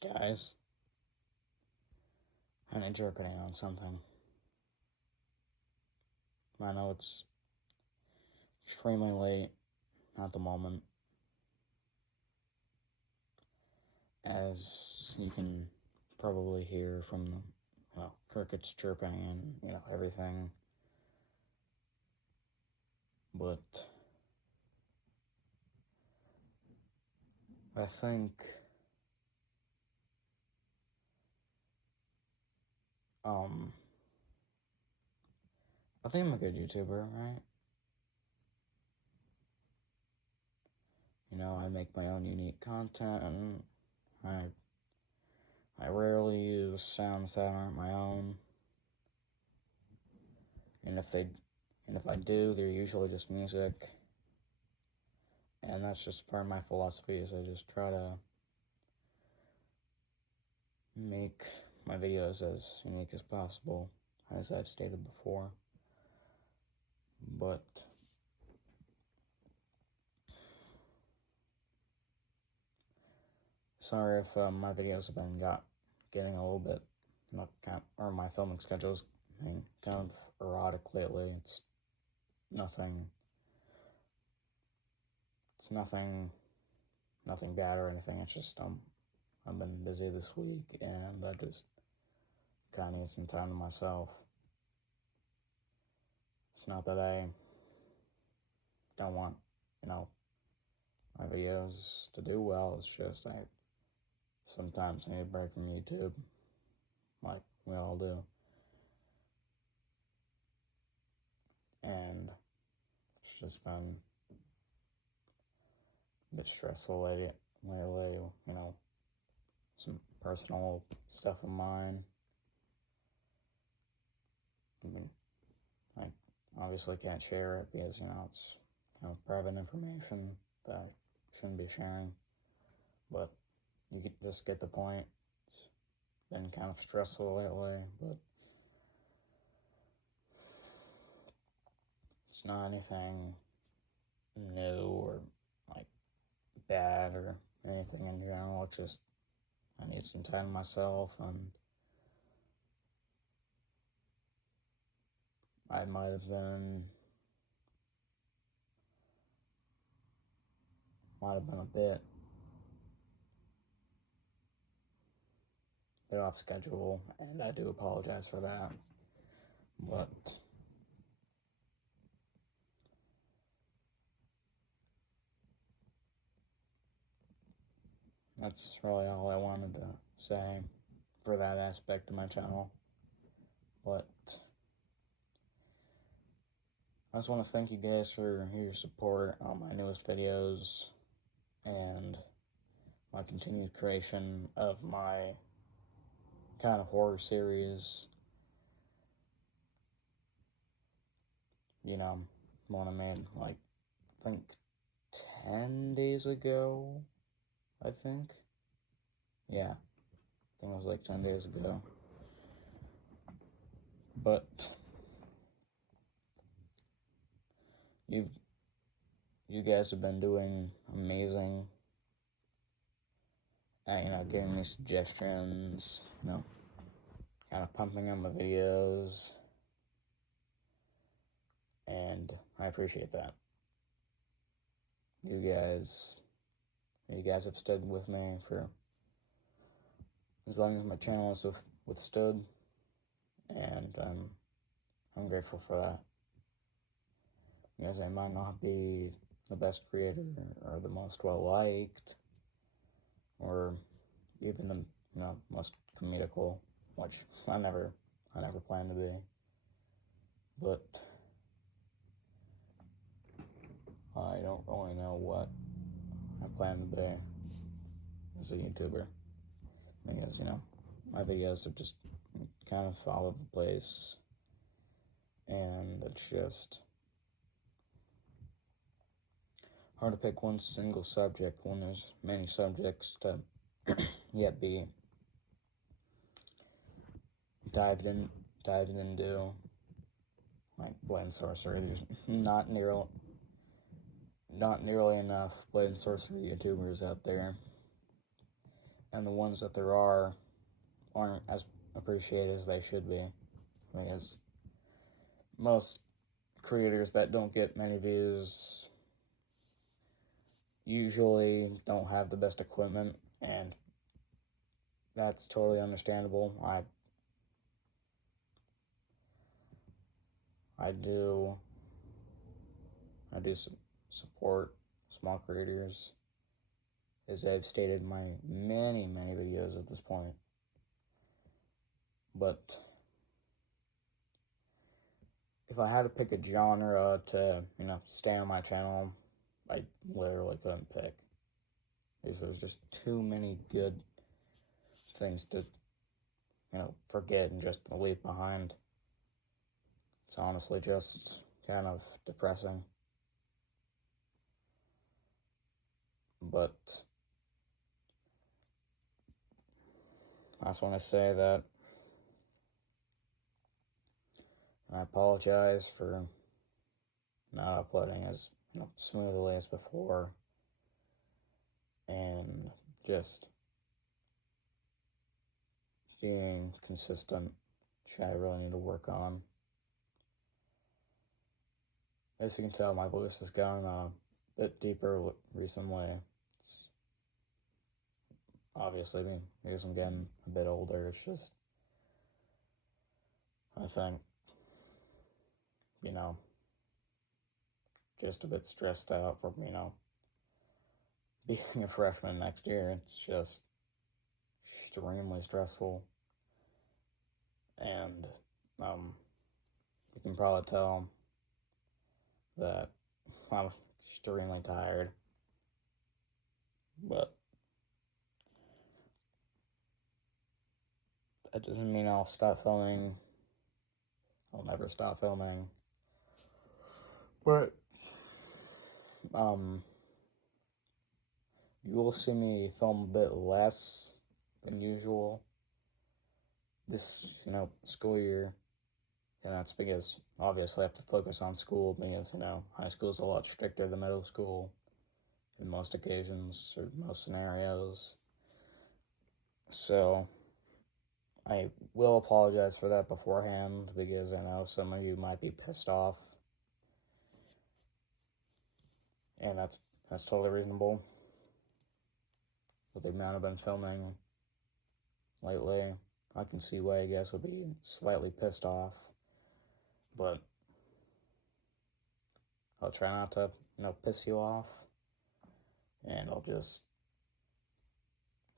Guys, I need your opinion on something. I know it's extremely late at the moment, as you can probably hear from the crickets chirping and everything. But I think I think I'm a good YouTuber, right? I make my own unique content, and I rarely use sounds that aren't my own. And if I do, they're usually just music. And that's just part of my philosophy, is I just try to make my videos as unique as possible, as I've stated before. But sorry if my videos have been getting a little bit, or my filming schedule's been kind of erratic lately. It's nothing bad or anything. It's just I've been busy this week, and I just kind of need some time to myself. It's not that I don't want, my videos to do well. It's just I sometimes need a break from YouTube, like we all do. And it's just been a bit stressful lately, some personal stuff of mine. I obviously can't share it because, it's private information that I shouldn't be sharing. But you could just get the point. It's been kind of stressful lately, but it's not anything new or bad or anything in general. It's just I need some time to myself, and I might have been a bit off schedule, and I do apologize for that. But that's really all I wanted to say for that aspect of my channel. But I just want to thank you guys for your support on my newest videos and my continued creation of my kind of horror series. One I made I think 10 days ago, I think. Yeah, I think it was 10 days ago. But you guys have been doing amazing at, giving me suggestions, kind of pumping up my videos, and I appreciate that. You guys have stood with me for as long as my channel has withstood, and I'm grateful for that. Because I might not be the best creator or the most well-liked or even the most comedical, which I never planned to be. But I don't really know what I plan to be as a YouTuber, because my videos are just kind of all over the place, and it's just hard to pick one single subject when there's many subjects to yet be dived into, like blade sorcery. There's not nearly enough blade sorcery YouTubers out there, and the ones that there are aren't as appreciated as they should be. Because most creators that don't get many views usually don't have the best equipment, and that's totally understandable. I do support small creators, as I've stated in my many videos at this point. But if I had to pick a genre to, stay on my channel, I literally couldn't pick. Because there's just too many good things to, forget and just leave behind. It's honestly just kind of depressing. But I just want to say that I apologize for not uploading as smoothly as before, and just being consistent, which I really need to work on. As you can tell, my voice has gone a bit deeper recently. It's obviously because I'm getting a bit older. It's just, I think, just a bit stressed out from, being a freshman next year. It's just extremely stressful. And you can probably tell that I'm extremely tired. But that doesn't mean I'll stop filming. I'll never stop filming. But you will see me film a bit less than usual this, school year. And that's because obviously I have to focus on school, because, high school is a lot stricter than middle school in most occasions or most scenarios. So I will apologize for that beforehand, because I know some of you might be pissed off. And that's totally reasonable. With the amount I've been filming lately, I can see why you guys would be slightly pissed off. But I'll try not to, piss you off. And I'll just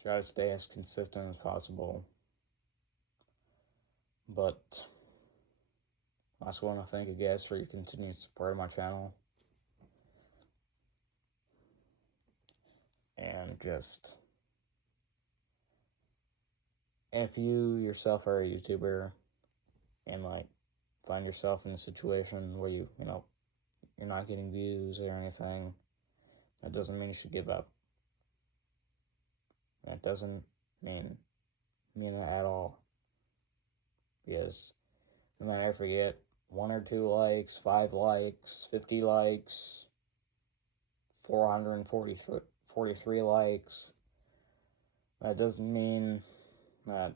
try to stay as consistent as possible. But I also want to thank you guys for your continued support of my channel. And just, if you yourself are a YouTuber and find yourself in a situation where you're not getting views or anything, that doesn't mean you should give up. That doesn't mean it at all. Because no matter if you get 1 or 2 likes, 5 likes, 50 likes, 443 likes, that doesn't mean that,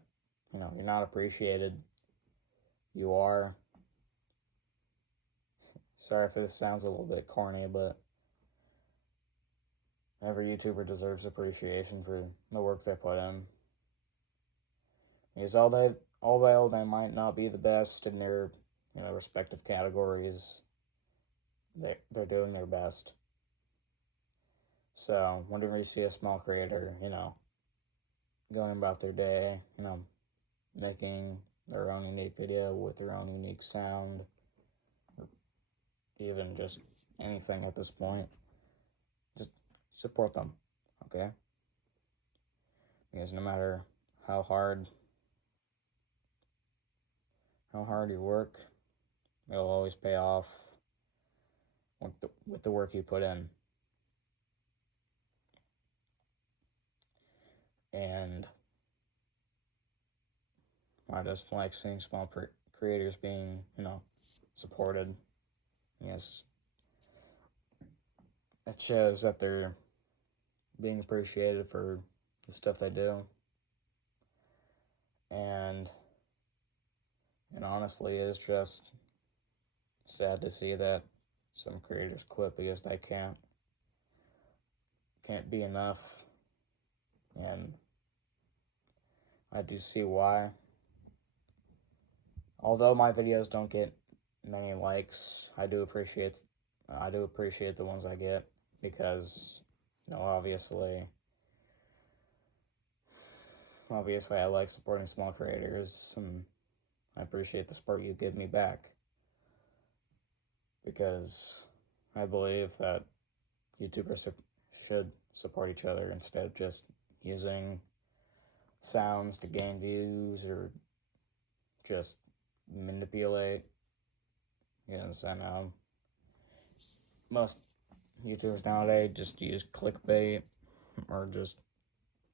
you're not appreciated. You are. Sorry if this sounds a little bit corny, but every YouTuber deserves appreciation for the work they put in. Because although they might not be the best in their, respective categories, they're doing their best. So whenever you see a small creator, going about their day, making their own unique video with their own unique sound, or even just anything at this point, just support them, okay? Because no matter how hard you work, it'll always pay off with the work you put in. And I just like seeing small creators being, supported. Yes, it shows that they're being appreciated for the stuff they do. And honestly, it's just sad to see that some creators quit because they can't be enough. And I do see why. Although my videos don't get many likes, I do appreciate the ones I get, because, obviously I like supporting small creators, and I appreciate the support you give me back, because I believe that YouTubers should support each other instead of just using sounds to gain views or just manipulate. Yes, I know most YouTubers nowadays just use clickbait or just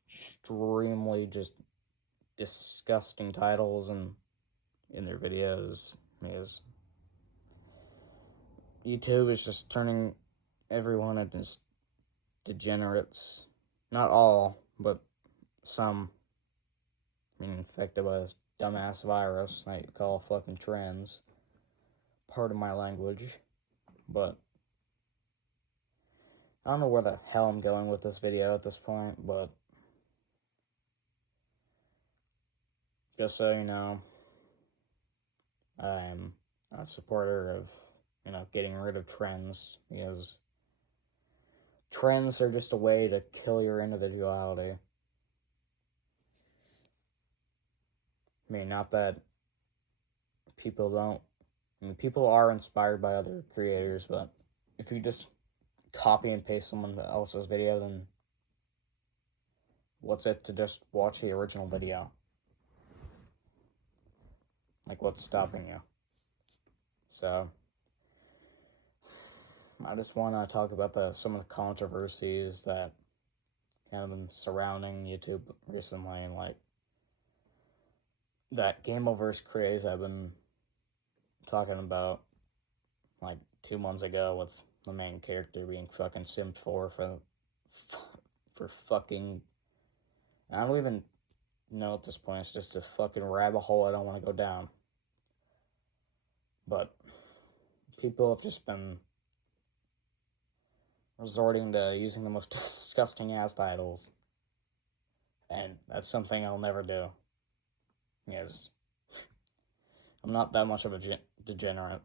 extremely just disgusting titles in their videos. Because YouTube is just turning everyone into degenerates. Not all, but some. Being infected by this dumbass virus that you call fucking trends. Part of my language. But I don't know where the hell I'm going with this video at this point, but just so you know, I'm a supporter of, getting rid of trends, because trends are just a way to kill your individuality. I mean, not that people don't, people are inspired by other creators, but if you just copy and paste someone else's video, then what's it to just watch the original video? Like, what's stopping you? So, I just want to talk about some of the controversies that kind of been surrounding YouTube recently, like that Gameoverse craze I've been talking about like 2 months ago, with the main character being fucking simped for fucking, I don't even know at this point. It's just a fucking rabbit hole I don't want to go down. But people have just been resorting to using the most disgusting ass titles, and that's something I'll never do, because I'm not that much of a degenerate.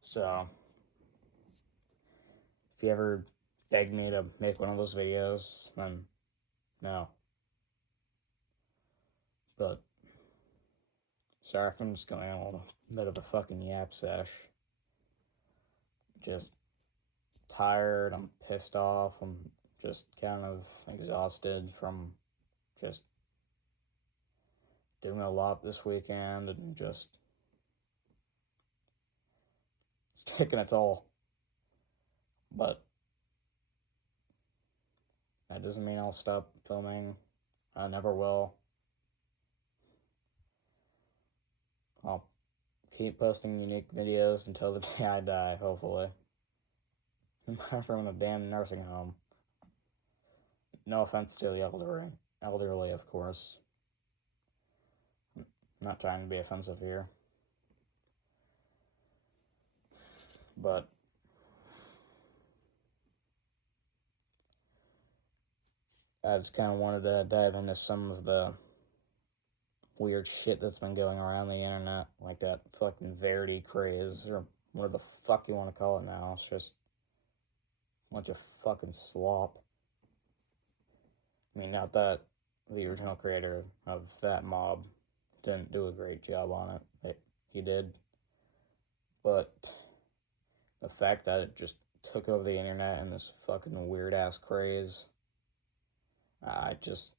So if you ever beg me to make one of those videos, then no. But sorry, I'm just going on a little bit of a fucking yap sesh. Just tired, I'm pissed off, I'm just kind of exhausted from just doing a lot this weekend, and just it's taking a toll. But that doesn't mean I'll stop filming. I never will. I'll keep posting unique videos until the day I die, hopefully. From a damn nursing home. No offense to the elderly, of course. I'm not trying to be offensive here. But I just kind of wanted to dive into some of the weird shit that's been going around the internet, like that fucking Verity craze, or whatever the fuck you want to call it now. It's just a bunch of fucking slop. I mean, not that the original creator of that mob didn't do a great job on it. He did. But the fact that it just took over the internet in this fucking weird-ass craze, I just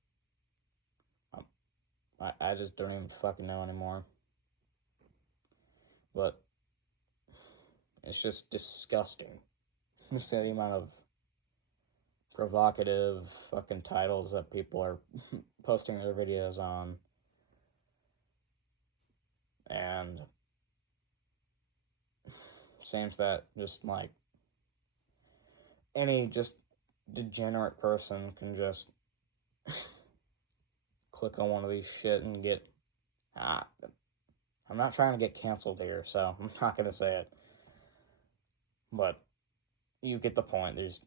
don't even fucking know anymore. But it's just disgusting. Just the amount of provocative fucking titles that people are posting their videos on. And seems that just like any just degenerate person can just click on one of these shit and get... I'm not trying to get canceled here, so I'm not going to say it. But you get the point. There's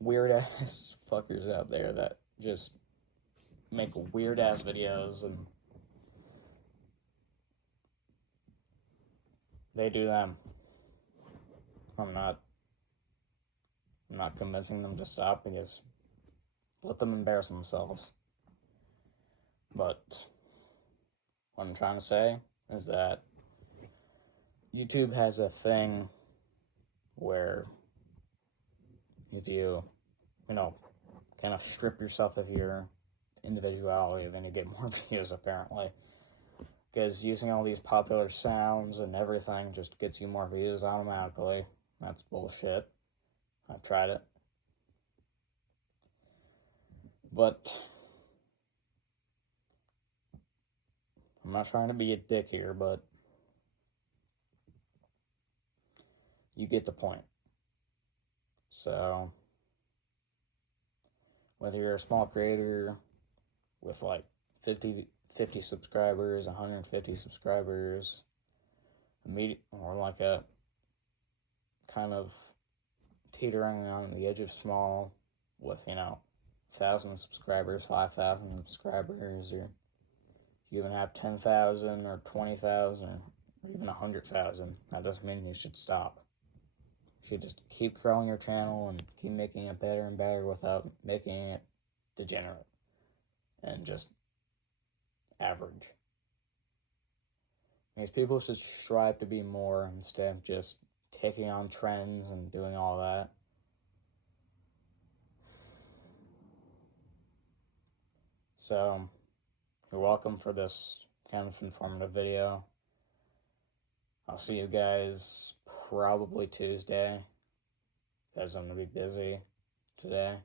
weird-ass fuckers out there that just make weird-ass videos, and they do them. I'm not convincing them to stop, because let them embarrass themselves. But what I'm trying to say is that YouTube has a thing where if you kind of strip yourself of your individuality, then you get more views, apparently. Because using all these popular sounds and everything just gets you more views automatically. That's bullshit. I've tried it. But I'm not trying to be a dick here, but you get the point. So, whether you're a small creator with like 50 subscribers, 150 subscribers, or like a kind of teetering on the edge of small with, 1,000 subscribers, 5,000 subscribers, or you even have 10,000 or 20,000 or even 100,000, that doesn't mean you should stop. You should just keep growing your channel and keep making it better and better without making it degenerate and just average. Because people should strive to be more instead of just taking on trends and doing all that. So, you're welcome for this kind of informative video. I'll see you guys probably Tuesday, because I'm going to be busy today.